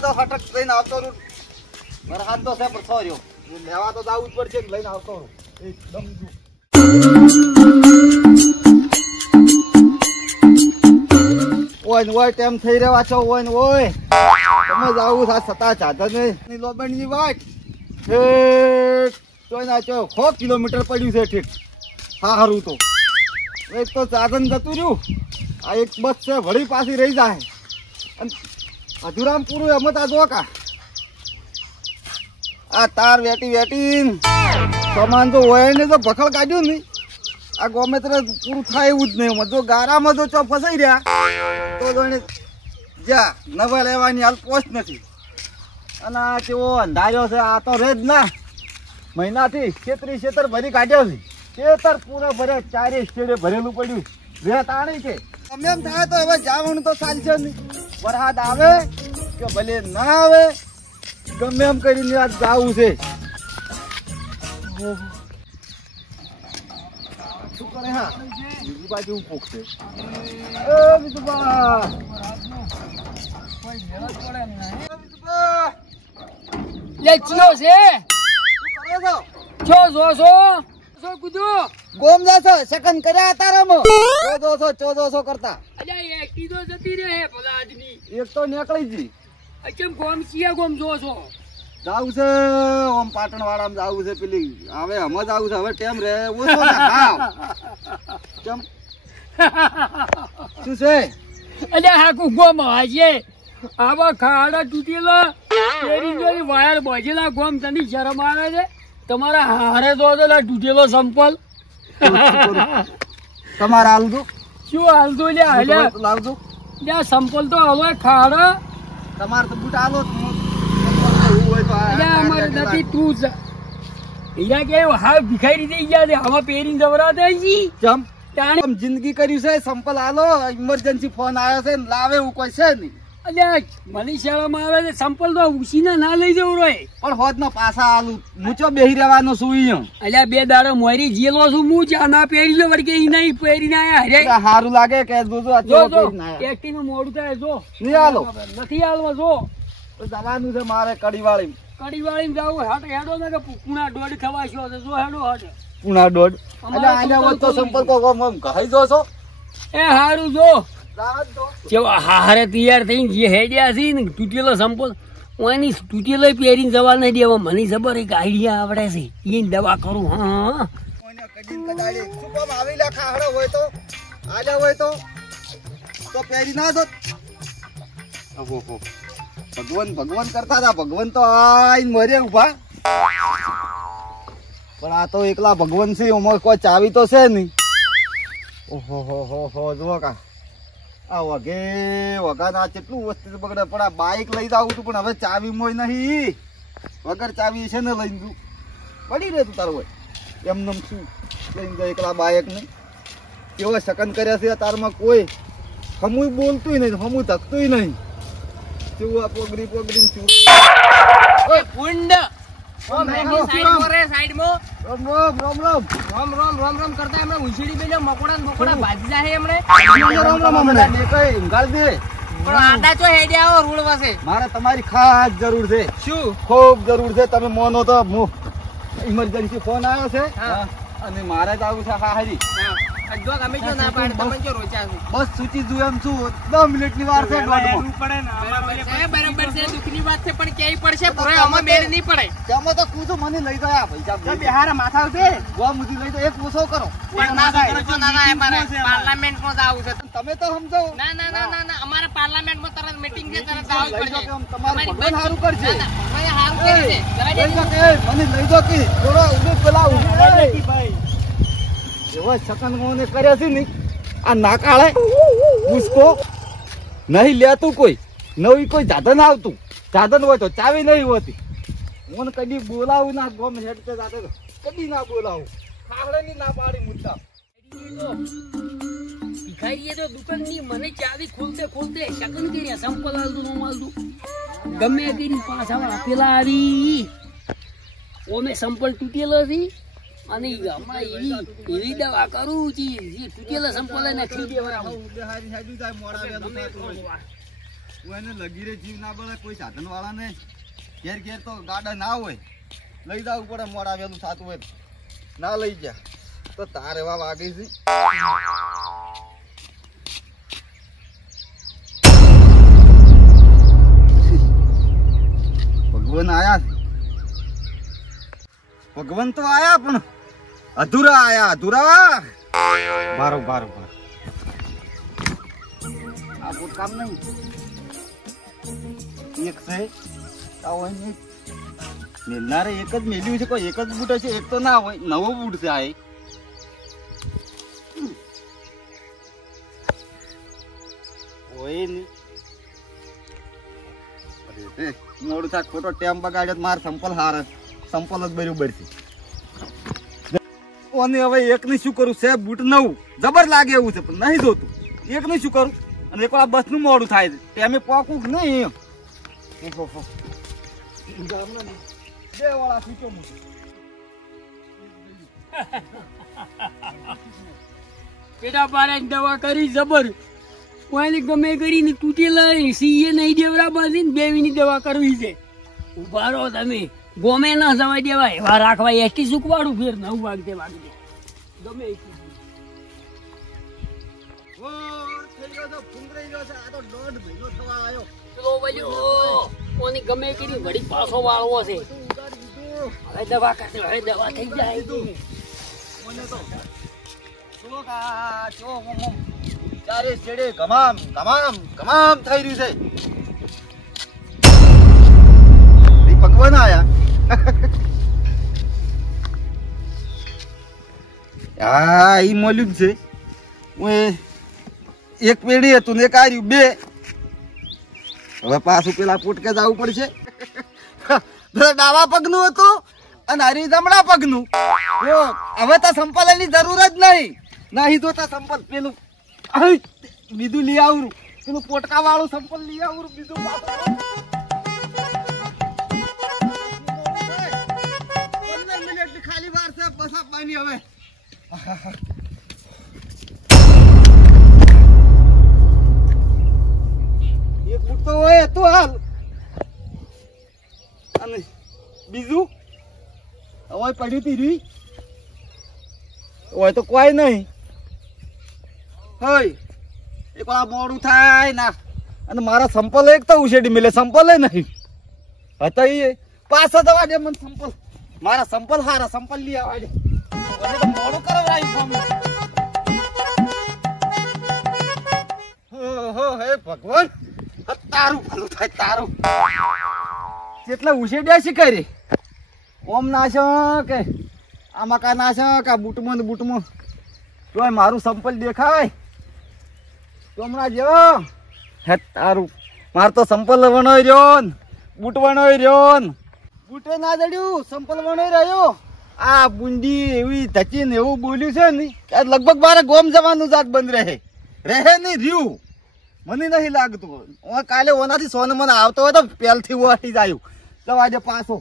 તો હટક લઈને આવતો રહું. વરસાદ તો છે પણ સોર્યો લેવા તો જવું જ પડશે લઈને આવતો રહું એકદમ. ઓય ને ઓય ટેમ થઈ રહ્યા છો. ઓય ને ઓય તમે જાવું આ સતા ચાધને લોબણની વાટ ચોય ના ચો 100 કિલોમીટર પડ્યું છે ઠીક. હા હારું તો એક તો સાધન જતું રહ્યું. આ એક બસ છે વળી પાછી રહી જાય અને અધુરામ પૂરું એમ જ આ જો કા આ તાર વેટી વેટી સામાન તો હોય ને તો ભખડ કાઢ્યું ને આ ગમે ત્યારે પૂરું થાય એવું જ નહીં. જો ગારામાં જો ચો ફસાઈ રહ્યા તો જોઈને જા નવા લેવાની હાલ પોસ્ટ નથી. અને આ કેવો અંધાર્યો છે આ તો રેજ ના મહિનાથી છેતર ભરી કાઢ્યો છે. ખેતર પૂરા ભરે ચારે સ્ટેડે ભરેલું પડ્યું રેત આણી છે. તમે એમ થાય તો હવે જવાનું તો ચાલશે નહીં. વરસાદ આવે કે ભલે ના આવે ગમે એમ કરીને આજ જવું છે. શું કરે હા બીજું બાજુ પૂછશે બીજું બા ગોમ જાશો સેકન્ડ કર્યા તારામાં 1400 કરતા એક તો નીકળી જી. જાવું છે ઓમ પાટણ વાળામાં જાવું છે પેલી હવે હમ જાવું છે હવે ટેમ રે ઓછો ના ખાવ કેમ શું છે અલ્યા હાકુ ગોમ હાજે આવા ખાડા તૂટેલા તેરી વાયર બોજેલા ગોમ તની શરમ આવે છે. તમારા હારે તો તૂટેલો સંપલ તમારા હાલજો શું હાલતું લ્યા હાલ્યા લાવજો લ્યા સંપલ તો હલો ખાડા તમારે તો બુટ આલો અમારે નથી તું હીરા કે હાવ ભિખારી થઈ ગયા છે. આમાં પહેરીને જવરાતા ચમ જિંદગી કર્યું છે. સંપલ આલો ઇમરજન્સી ફોન આવ્યો છે લાવે એવું કોઈ છે નહીં. અલ્યા મને શરમ આવે છે. સંપલ તો ઉસીને ના લઈ જવું રોય પણ હોદ નો પાછા આલું મૂચો બેહી રહેવાનો સુઈ. અલ્યા 2 દાડા મોરી જેલો છું હું ચા ના પહેરી જો વળકે ઈ નહીં પહેરીને આયા સારું લાગે કે એક્ટિંગ મોડું થાય જો નહીં આલો નથી હાલવા જો જવાનું છે મારે કડીવાળી જાવું હેડો ને કે પૂણા દોઢ ખવાશો છે જો હેડો હટ પૂણા દોઢ એટલે આલ્યા વત તો સંપર્ક કહી દો છો એ હારું જો કેવા હારે તૈયાર થઈને જે હેડ્યા છે ને તૂટેલો સંપલ ઓની તૂટેલો પહેરીને જવા નહીં દેવા. મને ખબર એક આઈડિયા આવડે છે એની દવા કરું. હા પહેરી ના દો. ભગવાન કરતા હતા. ભગવાન તો આઈને મરે ઉભા પણ આ તો એકલા ભગવાન છે. એમાં કોઈ ચાવી તો છે નહીં. ઓહો હો જુઓ કા આ વગા ના કેટલું વસ્તુ બગડે. પણ આ બાઈક લઈ જાવ તું પણ હવે ચાવી મોય નહીં. વગર ચાવી છે ને લઈને તું પડી રહે તું તારું હોય એમને શું લઈને જાય એકલા બાઈક ને. કેવો શકન કર્યા છે તારમાં કોઈ હમું બોલતું નહીં હમું થકતું નહીં. કેવું આ પોગડી શું પુંડ રામ કરતા એમણે ઉછળી બેજો મકોડા ભાજી જાય એમણે આડા ચો હેડ્યા રોડ પાસે. મારે તમારી ખાસ જરૂર છે. શું ખૂબ જરૂર છે. તમે મોનો તો ઇમરજન્સી ફોન આવ્યો છે અને મારે જ આવું છે. હારી બસ સૂચી દઉં એમ છું. 10 મિનિટની વાર છે. બરાબર છે દુઃખની વાત છે પણ ક્યાંય પડશે આમાં બેડ નહીં પડે. તેમાં તો કૂદો મને લઈ જાય પૈસા બિહાર માથા છે ગોવા મુજી લઈ જાય એક ઓછો કરો. પાર્લામેન્ટમાં આવું છે તમે તો સમજો. ના અમારે પાર્લામેન્ટમાં તરત મીટિંગ છે તરત આવવું પડશે. તમારું ભગવાન સારું કરશે. મને લઈ જો કે પેલા એવા શકન ને કર્યા છે ને આ નાકાળે ઉસકો નહીં લેતું કોઈ નવી કોઈ સાધન આવતું. સાધન હોય તો ચાવી નહીં હોતી. મને કદી બોલાવું ના ગોમ હેડતે જાતે કદી ના બોલાવું. ખાવડે ની ના પાડી મુદ્દા ભિખારીએ તો દુકાનની મને ચાવી ખોલતે શકન કર્યા. સંપલ આલતું નો માલતું ગમે કરી પાછા આપેલા આવી ઓમે સંપલ તૂટેલો છે અને એવી દવા કરું છું તૂટેલા સંપલ નાખી દેવા. હું એને લગીરે જીવ ના બળે, કોઈ સાધન વાળા ને ઘેર ઘેર તો ગાડા ના હોય, લઈ જવું પડે મોડા વેલું થતું હોય ના લઈ જા તો તાર એવા વાગે છે. ભગવાન આયા છે, ભગવાન તો આયા પણ અધૂરા આયા, અધૂરા. બારો બારો બારો આ બૂટ કામ નહીં. એક છે મેલનારે એક જ મેલ્યું છે, કોઈ એક જ બૂટ હશે, એક તો ના હોય, નવો બૂટ છે આ. હોય ને મોડું થાય, ખોટો ટેમ બગાડ્યો માર સંપલ હાર, સંપલ જ બરોબર છે. અને હવે એક ને શું કરું છે, બૂટ નવું જબર લાગે એવું છે પણ નહીં જોતું. એક ને શું કરું, અને એક વાર બસ નું મોડું થાય છે, ટેમે પોકું નહીં. બે વાળા સીટો મૂકી પેટા પારે દવા કરી જબર, કોઈને ગમે કરીને તૂટેલા સીએ નહીં દેવરા બાંધી ને બેવીની દવા કરવી છે. ઉભા રહો તમે, ગોમે ના જવા દેવાય, એવા રાખવા એસટી સુકવાડું ફેર 9 વાગતે ગમે કોની ગમે કરી વળી પાછો વાળવો છે. હવે દવા કરશે, હવે દવા થઈ જાય. ચારે છેડે ગમામ ગમામ ગમામ થઈ રહ્યું છે. ભગવાન આયા. હા ઈ મોલ્યું છે. એક પેઢી હતું ને એક આર્યું, બે. હવે પાછું પેલા પોટકે જવું પડશે. ડાવા પગનું હતું અને હરી જમણા પગનું. હવે તો સંપલની જરૂર જ નહીં તો સંપલ પેલું બીજું લઈ આવરું, પેલું પોટકા વાળું સંપલ લઈ આવરું બીજું. 15 મિનિટ ખાલી વાર છે બસ આપવાની. હવે એક બૂટ તો હોય તો હાલ, અને બીજું હવે પડ્યું તીરી હોય તો કોઈ નહીં. હોય એક વાર મોડું થાય ના, અને મારા સંપલ એક તો ઉછેડી મિલે, સંપલ નહીં હતા એ પાછા જવા દે મને સંપલ. મારા સંપલ હારા, સંપલ લઈ આવવા દે. મોડું કરાવ્યું. હો હે ભગવાન, તારું ભલું થાય તારું. કેટલા ઉછેડ્યા છે કરી ઓમ નાશો કે આમાં કા નાશો કે બૂટમાં ને બૂટમાં તોય મારું સંપલ દેખાય તો હમણાં જેવો હે તારું. મારે તો સંપલ વણોય રહ્યો ને બૂટ વણોય રહ્યો ને, બૂટે ના જડ્યું સંપલ વણોય રહ્યો. આ બુંદી એવી ધચીને એવું બોલ્યું છે ને લગભગ મારે ગોમ જવાનું જાત બંધ રહે નહીં રહ્યું. મને નહીં લાગતું કાલે ઓનાથી સોને મને આવતો હોય તો પહેલથી વળી જાય જવા દે પાછો.